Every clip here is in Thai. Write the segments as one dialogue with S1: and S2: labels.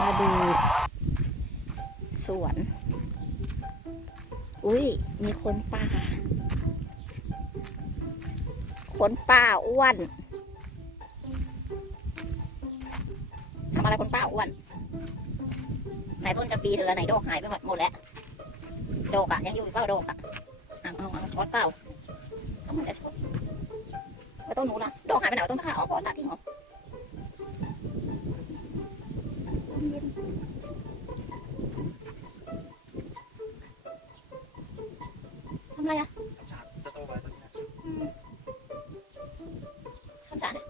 S1: มาดู สวน อุ้ย มีคนป่า คนป่าอ้วน ทำอะไรคนป้าอ้วน ไหนต้นจะปีเธอไหนโดกหายไปหมดหมดแล้ว โดกอะยังอยู่เปล่าโดกอะอะเอาเอาช้อนเปล่าเอามันจะช้อนไปต้นหนูนะโดกหายไปไหนต้นข้าวอาปอตัดทิ้งเหรอ ขำฉาเนี่ย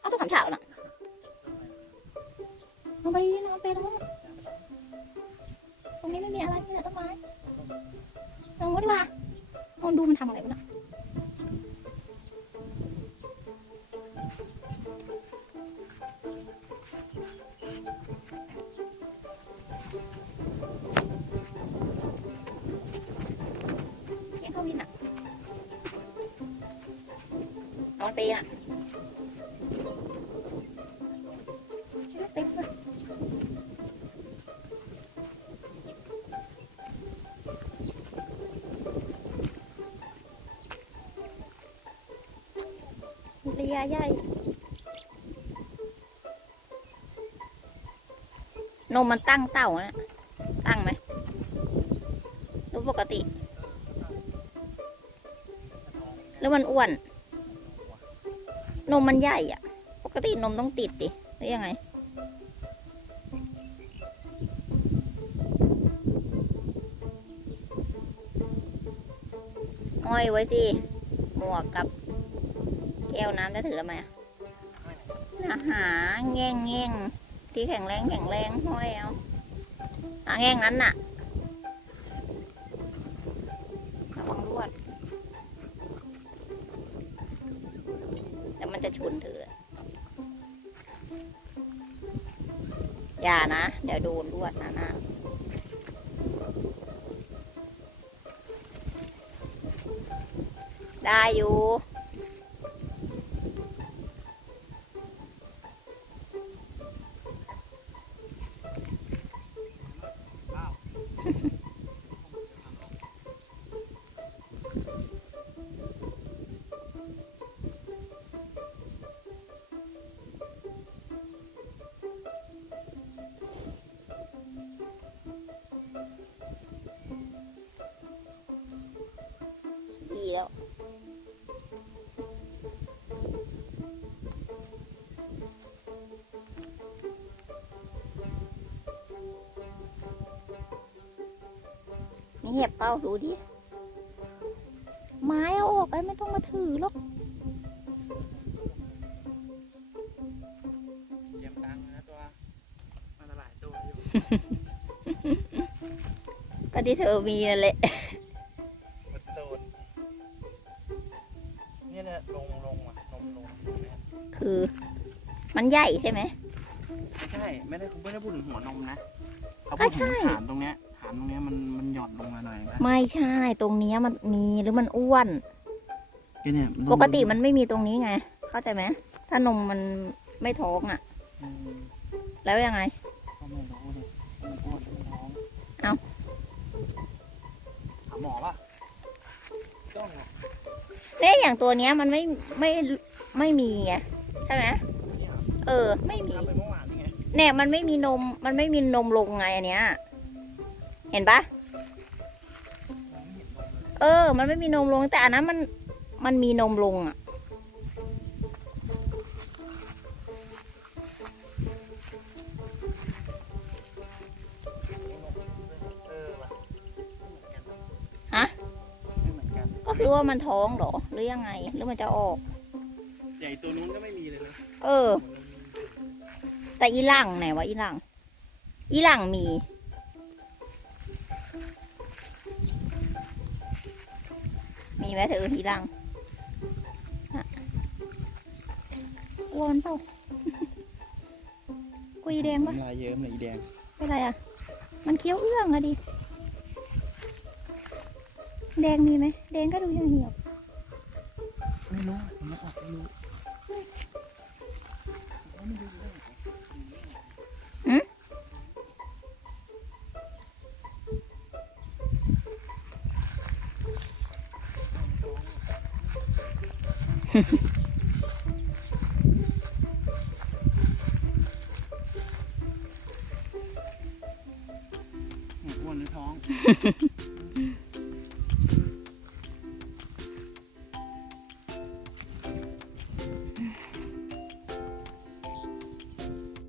S1: เอาตัวขำฉาแล้วน่ะเอาไปนอนไปตรงนู้นตรงนี้ ปีน่ะเลยเรียใหญ่นมมันตั้งเต่านะ ตั้งไหมรือปกติหรือมันอ้วน นมมันใหญ่อะปกตินมต้องติดดิหรือยังไง ห้อยไว้สิ หมวกกับแก้วน้ำจะถือทำไมอะอาหาแง่งแง่งที่แข็งแรงแข็งแรงห้อยเอาหาแง่งนั้นน่ะวังรวด แต่มัน จะชนเธอ อย่านะ เดี๋ยวโดนลวดนะนะได้อยู่ มีเห็บเป้าดูดิ ไม้เอาออกไปไม่ต้องมาถือหรอก
S2: เยี่ยมดังนะตัวมันหลายตัวอยู่
S1: ก็ที่เธอมีนั่นแหละ
S2: มันโดนเนี่ยเนี่ยลงลงอะนมลงตรงเนี้ย
S1: คือ มันใหญ่ใช่ไหม
S2: ไม่ใช่ ไม่ได้ผมไม่ได้พูดถึงหัวนมนะเขา
S1: ก็
S2: พูด
S1: ใช่
S2: ถึงฐานตรงเนี้ยฐานตรงเนี้ยมันมันหย่อนลงมาหน่อยนะ
S1: ไม่ใช่ตรงเนี้ยมันมีหรือมันอ้วน
S2: แค่เนี่ยน
S1: ปกติมันไม่มีตรงนี้ไง เข้าใจไหมถ้านมมันไม่ท้องอะ
S2: อืม
S1: แล้วยังไง
S2: ก็ไม่รู้ดิมันอ้วนมันท้อง
S1: เอ้า
S2: ถามหมอป่ะต้องอะ
S1: เนี่ยอย่างตัวเนี้ยมันไม่ไม่ไม่มีไงใช่ไหม
S2: เนี่ย
S1: เออ ไม่มี
S2: ทำไปเมื่อวานนี่ไง
S1: เนี่ยมันไม่มีนมมันไม่มีนมลงไงอันเนี้ย เห็นปะ
S2: มองไม่เห็นนมเลย
S1: เออ มันไม่มีนมลง แต่อันนั้นมันมันมีนมลงอะ
S2: เออว่ะไม่เหมือนกัน
S1: ฮะ
S2: ไม่เหมือนกัน
S1: ก็คือว่ามันท้องเหรอ หรือยังไง หรือมันจะออก
S2: ใหญ่ตัวนู้นก็ไม่มีเลยนะ
S1: เออ แต่อีหลังไหนวะอีหลัง อีหลังมี มีไหมเธออีหลังน่ะอ้วนเปล่ากุยแดงปะ
S2: น้ำลายเยิ้มเลยอีแดง
S1: เป็นไรอะ มันเคี้ยวเอื้องอะดิ แดงมีไหมแดงก็ดูยังเหี่ยว
S2: ไม่รู้ผมไม่ออกไม่รู้ อ้วนในท้อง